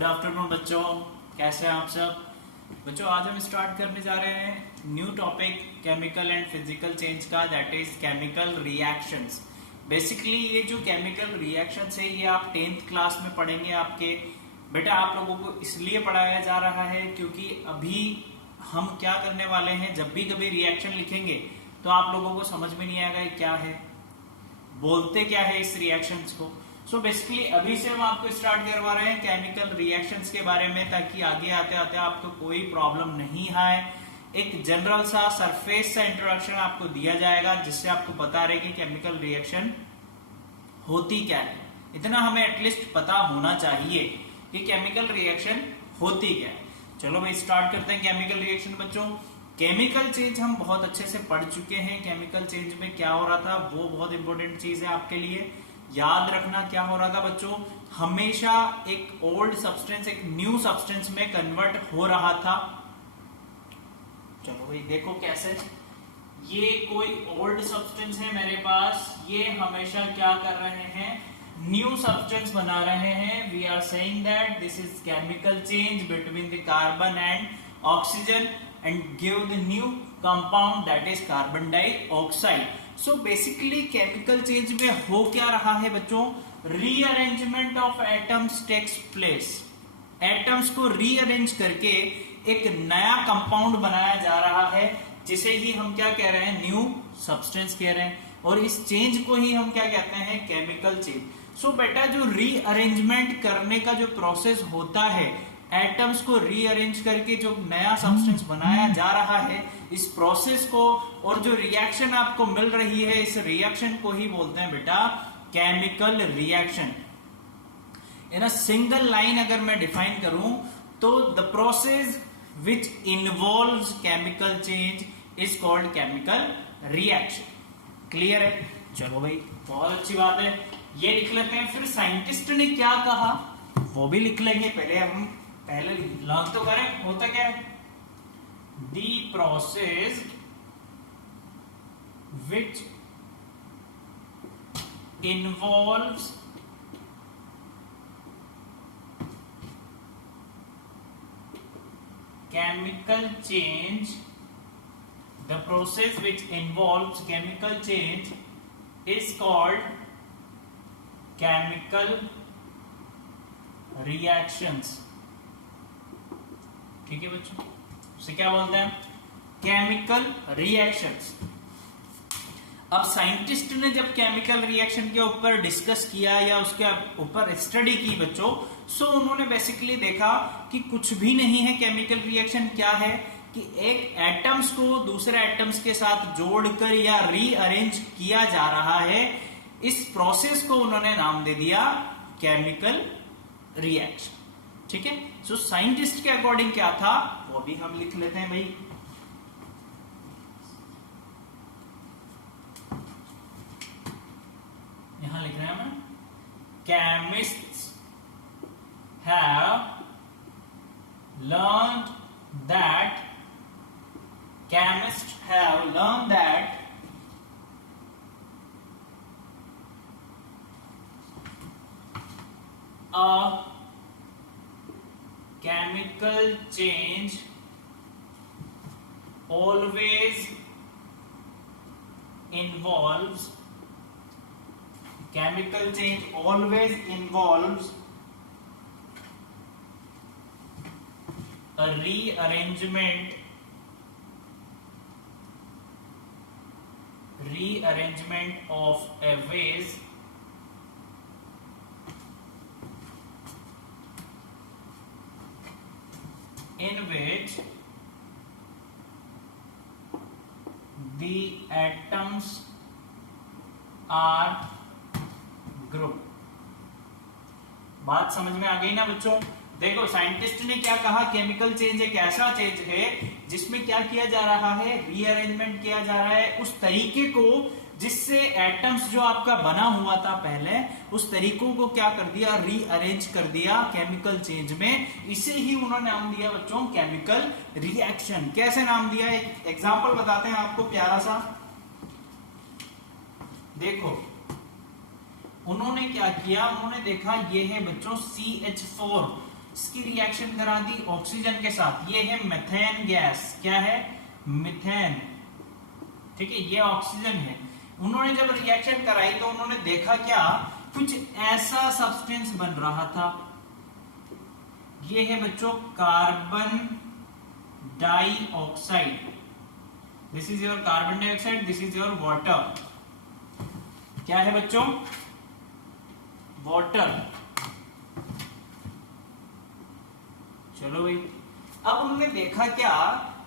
Good afternoon बच्चों, कैसे हैं आप सब। बच्चों आज हम स्टार्ट करने जा रहे हैं new topic chemical and physical change का, that is chemical reactions. Basically ये जो केमिकल रिएक्शंस है ये आप 10th क्लास में पढ़ेंगे। आपके बेटा आप लोगों को इसलिए पढ़ाया जा रहा है क्योंकि अभी हम क्या करने वाले हैं, जब भी कभी रिएक्शन लिखेंगे तो आप लोगों को समझ में नहीं आएगा ये क्या है, बोलते क्या है इस रिएक्शंस को। सो बेसिकली अभी से हम आपको स्टार्ट करवा रहे हैं केमिकल रिएक्शंस के बारे में, ताकि आगे आते आते आपको कोई प्रॉब्लम नहीं आए। एक जनरल सा सरफेस सा इंट्रोडक्शन आपको दिया जाएगा जिससे आपको पता रहे कि केमिकल रिएक्शन होती क्या है। इतना हमें एटलीस्ट पता होना चाहिए कि केमिकल रिएक्शन होती क्या है। चलो भाई स्टार्ट करते हैं केमिकल रिएक्शन। बच्चों केमिकल चेंज हम बहुत अच्छे से पढ़ चुके हैं। केमिकल चेंज में क्या हो रहा था वो बहुत इंपॉर्टेंट चीज है आपके लिए। याद रखना क्या हो रहा था बच्चों, हमेशा एक ओल्ड सब्सटेंस एक न्यू सब्सटेंस में कन्वर्ट हो रहा था। चलो भाई देखो कैसे, ये कोई ओल्ड सब्सटेंस है मेरे पास, ये हमेशा क्या कर रहे हैं, न्यू सब्सटेंस बना रहे हैं। We are saying that this is chemical change between the carbon and oxygen and give the new compound that is carbon dioxide. So basically chemical change में हो क्या रहा है बच्चों, rearrangement of atoms takes place. Atoms को rearrange करके एक नया कंपाउंड बनाया जा रहा है जिसे ही हम क्या कह रहे हैं, न्यू सब्सटेंस कह रहे हैं। और इस चेंज को ही हम क्या कहते हैं, केमिकल चेंज। सो बेटा जो रीअरेंजमेंट करने का जो प्रोसेस होता है, एटम्स को रीअरेंज करके जो नया सब्सटेंस बनाया जा रहा है, इस प्रोसेस को और जो रिएक्शन आपको मिल रही है इस रिएक्शन को ही बोलते हैं बेटा chemical reaction. In a single line अगर मैं डिफाइन करूं तो the process which involves chemical change is called chemical reaction. Clear है? चलो भाई बहुत अच्छी बात है, ये लिख लेते हैं। फिर साइंटिस्ट ने क्या कहा वो भी लिख लेंगे। पहले लर्न तो करें होता क्या है, the process which involves chemical change, the process which involves chemical change is called chemical reactions. ठीक है बच्चों, उसे क्या बोलते हैं, केमिकल रिएक्शंस। अब साइंटिस्ट ने जब केमिकल रिएक्शन के ऊपर डिस्कस किया या उसके ऊपर स्टडी की बच्चों, सो उन्होंने बेसिकली देखा कि कुछ भी नहीं है केमिकल रिएक्शन। क्या है कि एक एटम्स को दूसरे एटम्स के साथ जोड़कर या रीअरेंज किया जा रहा है। इस प्रोसेस को उन्होंने नाम दे दिया केमिकल रिएक्शन। ठीक है, सो साइंटिस्ट के अकॉर्डिंग क्या था वो भी हम लिख लेते हैं भाई। यहां लिख रहे हैं हम, chemists have learned that a chemical change always involves a rearrangement of a vase in which the atoms are grouped। बात समझ में आ गई ना बच्चों? देखो साइंटिस्ट ने क्या कहा, केमिकल चेंज एक ऐसा चेंज है जिसमें क्या किया जा रहा है, रीअरेंजमेंट किया जा रहा है उस तरीके को जिससे एटम्स जो आपका बना हुआ था पहले, उस तरीकों को क्या कर दिया, रीअरेंज कर दिया केमिकल चेंज में। इसे ही उन्होंने नाम दिया बच्चों केमिकल रिएक्शन। कैसे नाम दिया, एक एग्जांपल बताते हैं आपको प्यारा सा। देखो उन्होंने क्या किया, उन्होंने देखा ये है बच्चों CH4। इसकी रिएक्शन करा दी ऑक्सीजन के साथ, ये है मीथेन गैस, क्या है, मीथेन, ठीक है, ये ऑक्सीजन है। उन्होंने जब रिएक्शन कराई तो उन्होंने देखा क्या, कुछ ऐसा सब्सटेंस बन रहा था, ये है बच्चों carbon dioxide, this is your carbon dioxide, this is your water, क्या है बच्चों, वाटर। चलो भाई, अब उन्होंने देखा क्या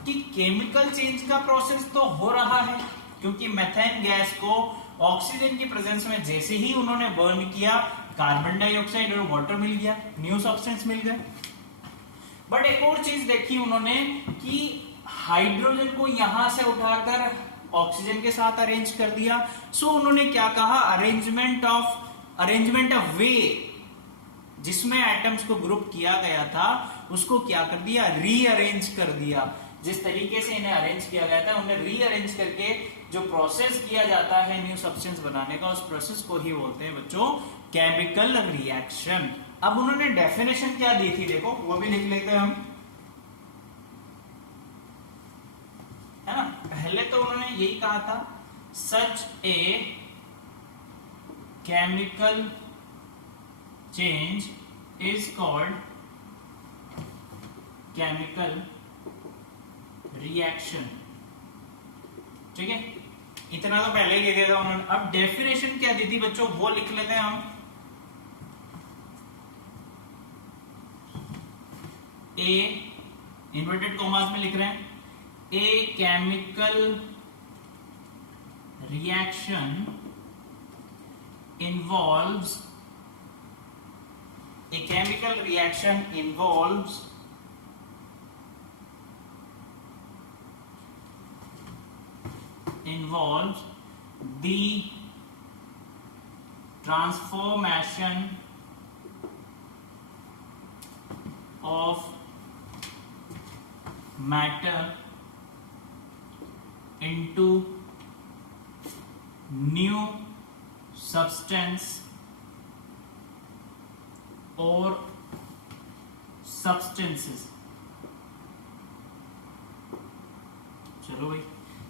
कि केमिकल चेंज का प्रोसेस तो हो रहा है, क्योंकि मेथेन गैस को ऑक्सीजन की प्रेजेंस में जैसे ही उन्होंने बर्न किया, कार्बन डाइऑक्साइड और वाटर मिल गया, न्यू सब्सटेंस मिल गए। बट एक और चीज देखी उन्होंने कि हाइड्रोजन को यहां से उठाकर ऑक्सीजन के साथ अरेंज कर दिया। सो उन्होंने क्या कहा, अरेंजमेंट ऑफ वे, जिसमें एटम्स को ग्रुप किया गया था उसको क्या कर दिया, रीअरेंज कर दिया। जिस तरीके से इन्हें अरेंज किया गया था उन्हें रीअरेंज करके जो प्रोसेस किया जाता है न्यू सब्सटेंस बनाने का, उस प्रोसेस को ही बोलते हैं बच्चों केमिकल रिएक्शन। अब उन्होंने डेफिनेशन क्या दी थी, देखो वो भी लिख लेते हैं हम, है ना। पहले तो उन्होंने यही कहा था, such a chemical change is called chemical reaction, ठीक है, इतना तो पहले ही दे दिया था उन्होंने। अब डेफिनेशन क्या दी थी बच्चों, वो लिख लेते हैं हम। ए इन्वर्टेड कॉमास में लिख रहे हैं, a chemical reaction involves a chemical reaction involves the transformation of matter into new substance or substances। चलो भाई,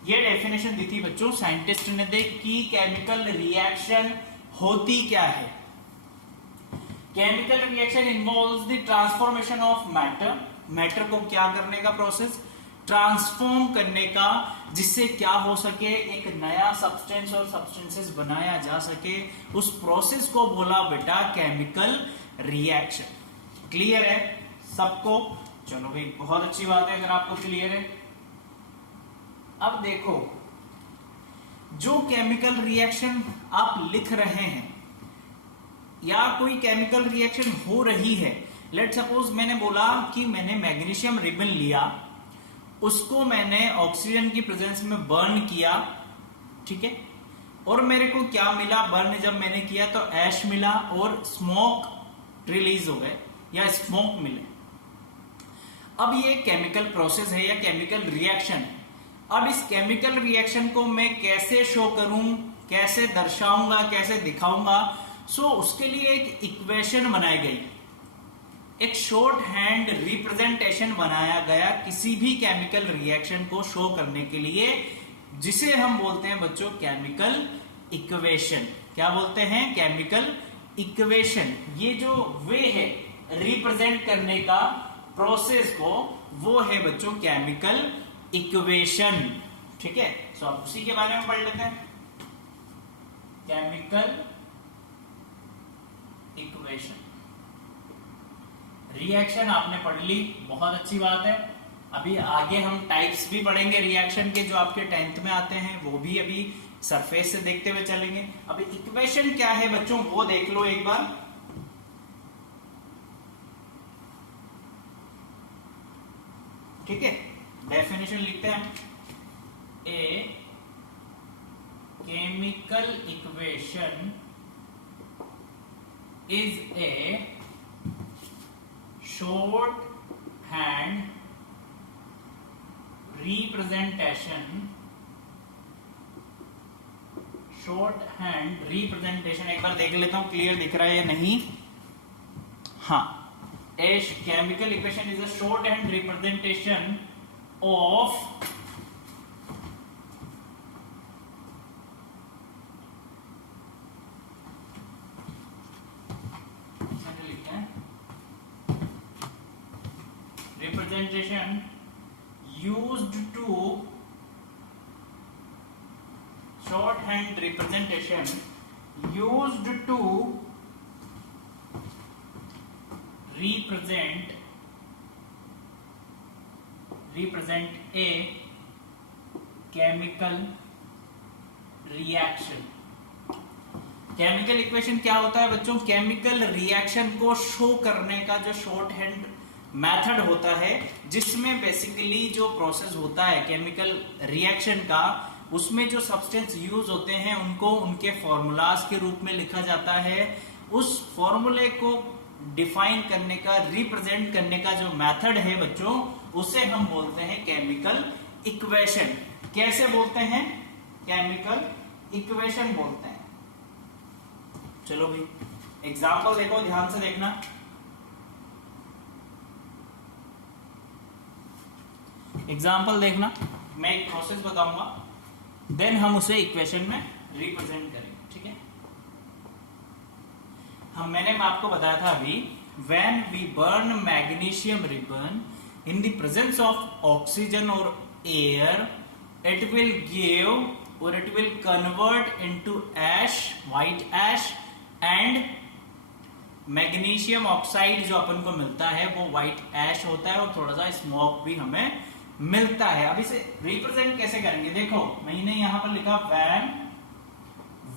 ये डेफिनेशन दी थी बच्चों साइंटिस्ट ने, देख कि केमिकल रिएक्शन होती क्या है। Chemical reaction involves the transformation of matter, matter को क्या करने का प्रोसेस, ट्रांसफॉर्म करने का, जिससे क्या हो सके, एक नया सब्सटेंस और सब्सटेंसेस बनाया जा सके, उस प्रोसेस को बोला बेटा केमिकल रिएक्शन। क्लियर है सबको? चलो भाई, बहुत अच्छी बात है अगर आपको क्लियर है। अब देखो, जो केमिकल रिएक्शन आप लिख रहे हैं या कोई केमिकल रिएक्शन हो रही है, लेट सपोज मैंने बोला कि मैंने मैग्नीशियम रिबन लिया, उसको मैंने ऑक्सीजन की प्रेजेंस में बर्न किया, ठीक है, और मेरे को क्या मिला, बर्न जब मैंने किया तो ऐश मिला और स्मोक रिलीज हो गए या स्मोक मिले। अब ये केमिकल प्रोसेस है या केमिकल रिएक्शन। अब इस केमिकल रिएक्शन को मैं कैसे शो करूं, कैसे दर्शाऊंगा, कैसे दिखाऊंगा, सो उसके लिए एक इक्वेशन बनाई गई, एक शॉर्ट हैंड रिप्रेजेंटेशन बनाया गया किसी भी केमिकल रिएक्शन को शो करने के लिए, जिसे हम बोलते हैं बच्चों केमिकल इक्वेशन। क्या बोलते हैं? Chemical equation. ये जो वे है रिप्रेजेंट करने का प्रोसेस को, वो है बच्चों केमिकल इक्वेशन, ठीक है। सो आप उसी के बारे में पढ़ लेते हैं, केमिकल इक्वेशन। रिएक्शन आपने पढ़ ली, बहुत अच्छी बात है। अभी आगे हम टाइप्स भी पढ़ेंगे रिएक्शन के, जो आपके 10th में आते हैं, वो भी अभी सरफेस से देखते हुए चलेंगे। अभी इक्वेशन क्या है बच्चों, वो देख लो एक बार। ठीक है, डेफिनेशन लिखते हैं हम। A chemical equation is a short hand representation, short hand representation. एक बार देख लेता हूं क्लियर दिख रहा है या नहीं। हाँ, A chemical equation is a shorthand representation of representation used to shorthand representation used to represent a chemical reaction. Chemical equation क्या होता है बच्चों? केमिकल रिएक्शन को शो करने का जो शॉर्ट हैंड मेथड होता है, जिसमें बेसिकली जो प्रोसेस होता है केमिकल रिएक्शन का, उसमें जो सब्सटेंस यूज होते हैं उनको उनके फॉर्मूलाज के रूप में लिखा जाता है। उस फॉर्मूले को डिफाइन करने का, रिप्रेजेंट करने का जो मेथड है बच्चों, उसे हम बोलते हैं केमिकल इक्वेशन। कैसे बोलते हैं? केमिकल इक्वेशन बोलते हैं। चलो भाई एग्जाम्पल देखो, ध्यान से देखना। एग्जाम्पल देखना, मैं एक प्रोसेस बताऊंगा, देन हम उसे इक्वेशन में रिप्रेजेंट करेंगे, ठीक है? मैंने आपको बताया था अभी, when we burn magnesium ribbon in the presence of oxygen और एयर, इट विल गिव और it will convert into ash, white ash, and magnesium oxide जो अपन को मिलता है वो व्हाइट ऐश होता है, और थोड़ा सा स्मोक भी हमें मिलता है। अब इसे रिप्रेजेंट कैसे करेंगे? देखो मैंने यहां पर लिखा when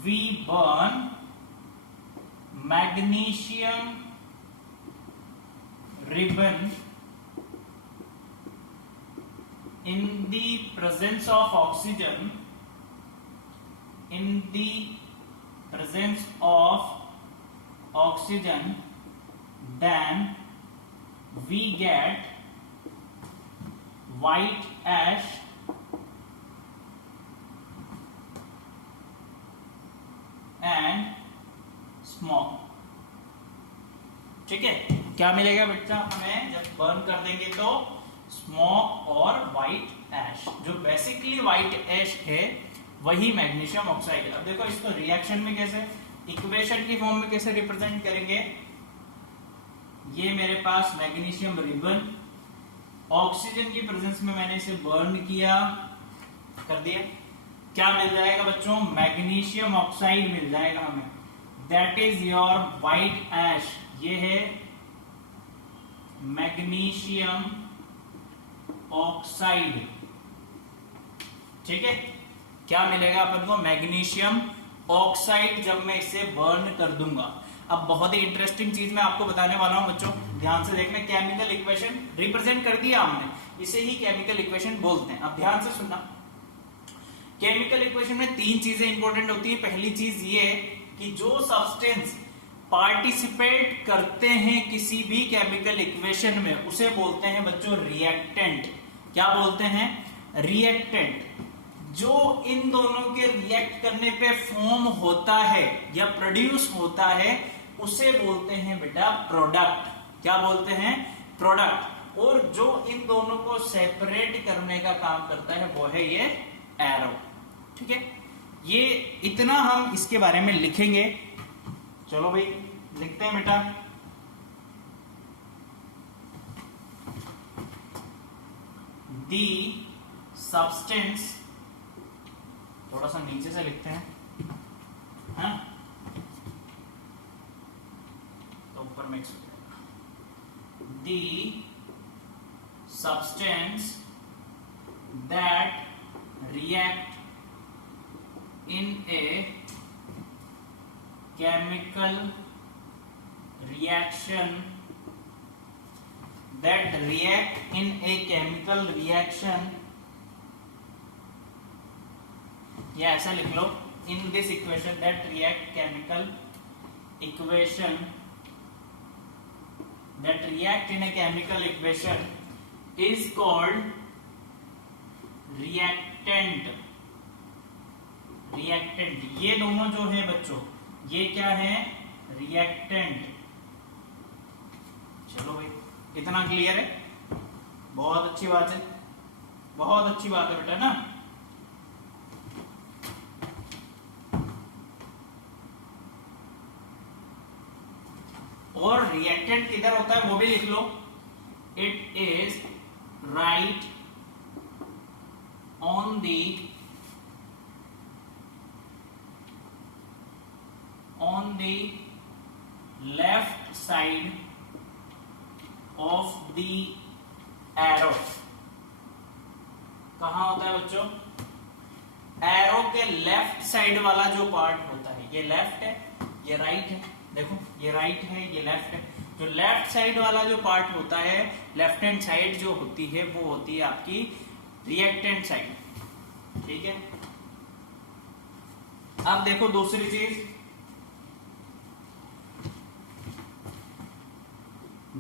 we burn magnesium ribbon in the presence of oxygen, in the presence of oxygen, then we get white ash and smoke। ठीक है, क्या मिलेगा बच्चा हमें जब बर्न कर देंगे? तो स्मोक और व्हाइट ऐश। जो बेसिकली व्हाइट ऐश है वही मैग्नीशियम ऑक्साइड है। अब देखो इसको रिएक्शन में कैसे, इक्वेशन की फॉर्म में कैसे रिप्रेजेंट करेंगे? ये मेरे पास मैग्नीशियम रिबन, ऑक्सीजन की प्रेजेंस में मैंने इसे बर्न किया, कर दिया, क्या मिल जाएगा बच्चों? मैग्नीशियम ऑक्साइड मिल जाएगा हमें, दैट इज योर व्हाइट ऐश। ये है मैग्नीशियम ऑक्साइड, ठीक है? क्या मिलेगा अपन को? मैग्नीशियम ऑक्साइड, जब मैं इसे बर्न कर दूंगा। अब बहुत ही इंटरेस्टिंग चीज मैं आपको बताने वाला हूं बच्चों, ध्यान से देखना। केमिकल इक्वेशन रिप्रेजेंट कर दिया हमने, इसे ही केमिकल इक्वेशन बोलते हैं। अब ध्यान से सुनना, केमिकल इक्वेशन में तीन चीजें इंपॉर्टेंट होती है। पहली चीज ये कि जो सब्सटेंस पार्टिसिपेट करते हैं किसी भी केमिकल इक्वेशन में, उसे बोलते हैं बच्चों रिएक्टेंट। क्या बोलते हैं? रिएक्टेंट। जो इन दोनों के रिएक्ट करने पे फॉर्म होता है या प्रोड्यूस होता है, उसे बोलते हैं बेटा प्रोडक्ट। क्या बोलते हैं? प्रोडक्ट। और जो इन दोनों को सेपरेट करने का काम करता है वो है ये एरो, ठीक है? ये इतना हम इसके बारे में लिखेंगे। चलो भाई लिखते हैं बेटा। दी सब्सटेंस, थोड़ा सा नीचे से लिखते हैं, हाँ? तो ऊपर मिक्स हो जाएगा। The substance that react in a chemical reaction, that react in a chemical reaction, या ऐसा लिख लो, in this equation that react chemical equation, that react in a chemical equation is called reactant. Reactant, ये दोनों जो है बच्चों, ये क्या है? रिएक्टेंट, चलो भाई, इतना क्लियर है, बहुत अच्छी बात है, बहुत अच्छी बात है बेटा ना। और रिएक्टेंट किधर होता है वो भी लिख लो, it is write on the left side of the arrow. कहां होता है बच्चों? एरो के लेफ्ट साइड वाला जो पार्ट होता है, ये लेफ्ट है, ये राइट है, देखो ये राइट है, ये लेफ्ट है। जो लेफ्ट साइड वाला जो पार्ट होता है, लेफ्ट हैंड साइड जो होती है वो होती है आपकी रिएक्टेंट साइड, ठीक है। अब देखो दूसरी चीज,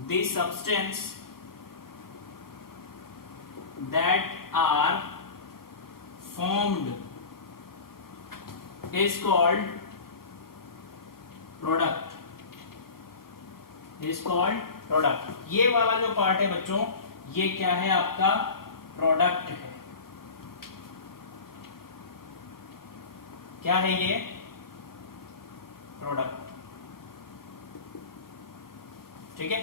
the substance that are formed is called product, is called product। ये वाला जो पार्ट है बच्चों, ये क्या है? आपका प्रोडक्ट है। क्या है ये? प्रोडक्ट, ठीक है।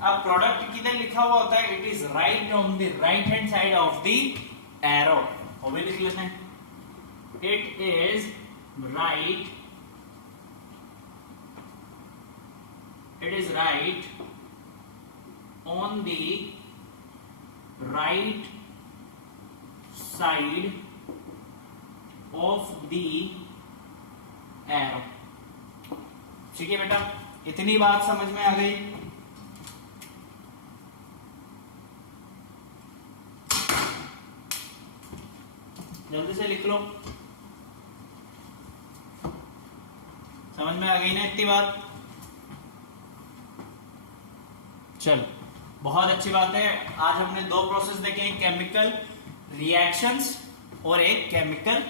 अब प्रोडक्ट किधर लिखा हुआ होता है? It is write on the right hand side of the arrow, वो भी लिख लेते हैं। It is right, it is right on the right side of the arrow, ठीक है बेटा, इतनी बात समझ में आ गई। जल्दी से लिख लो, समझ में आ गई ना इतनी बात? चलो, बहुत अच्छी बात है। आज हमने दो प्रोसेस देखे, एक केमिकल रिएक्शंस और एक केमिकल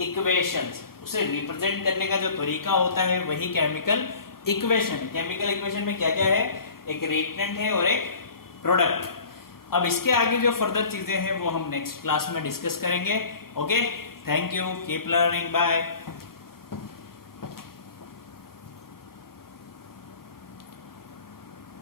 इक्वेशंस। उसे रिप्रेजेंट करने का जो तरीका होता है वही केमिकल इक्वेशन है। केमिकल इक्वेशन में क्या क्या है? एक रिएक्टेंट है और एक प्रोडक्ट। अब इसके आगे जो फर्दर चीजें हैं वो हम नेक्स्ट क्लास में डिस्कस करेंगे। Okay, thank you, keep learning, bye.